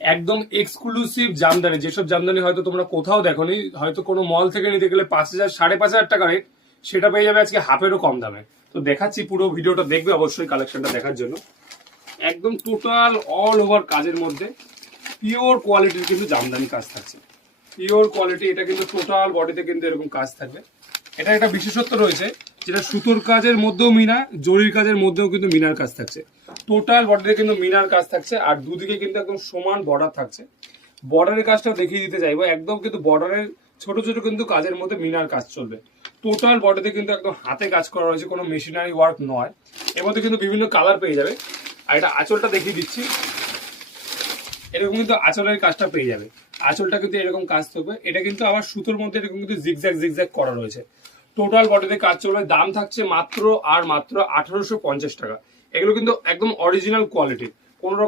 একদম এক্সক্লুসিভ জামদানি, যেসব জামদানি হয়তো তোমরা কোথাও দেখোনি, হয়তো কোনো মল থেকে নিতে গেলে 5,000 5,500 টাকা রেট, সেটা পেয়ে যাবে আজকে হাফেরও কম দামে। তো দেখাচ্ছি, পুরো ভিডিওটা দেখবে অবশ্যই কালেকশনটা দেখার জন্য। একদম টোটাল অল ওভার কাজের মধ্যে পিওর কোয়ালিটির কিন্তু জামদানি কাজ থাকছে, পিওর কোয়ালিটি। এটা কিন্তু টোটাল বডিতে কিন্তু এরকম কাজ থাকবে। এটা একটা বিশেষত্ব রয়েছে, যেটা সুতোর কাজের মধ্যেও মিনা, জরির কাজের মধ্যেও কিন্তু মিনার কাজ থাকছে। টোটাল বডিতে কিন্তু মিনার কাজ থাকছে, আর দুদিকে কিন্তু একদম সমান বর্ডার থাকছে। বর্ডারের কাজটাও দেখিয়ে দিতে চাইবো, একদম কিন্তু বর্ডারের ছোট ছোট কিন্তু কাজের মধ্যে মিনার কাজ চলবে। টোটাল বডিতে কিন্তু একদম হাতে কাজ করা রয়েছে, কোনো মেশিনারি ওয়ার্ক নয়। এর মধ্যে কিন্তু বিভিন্ন কালার পেয়ে যাবে। আর এটা আঁচলটা দেখিয়ে দিচ্ছি, এরকম কিন্তু আঁচলের কাজটা পেয়ে যাবে। আঁচলটা কিন্তু এরকম কাজ থাকবে। এটা কিন্তু আবার সুতোর মধ্যে এরকম কিন্তু জিগজ্যাগ জিগজ্যাগ করা রয়েছে। টোটাল বডিতে কাজ চলবে। দাম থাকছে মাত্র আর মাত্র 1850 টাকা। এগুলো কিন্তু একদম অরিজিনাল কোয়ালিটি, কোনো রকম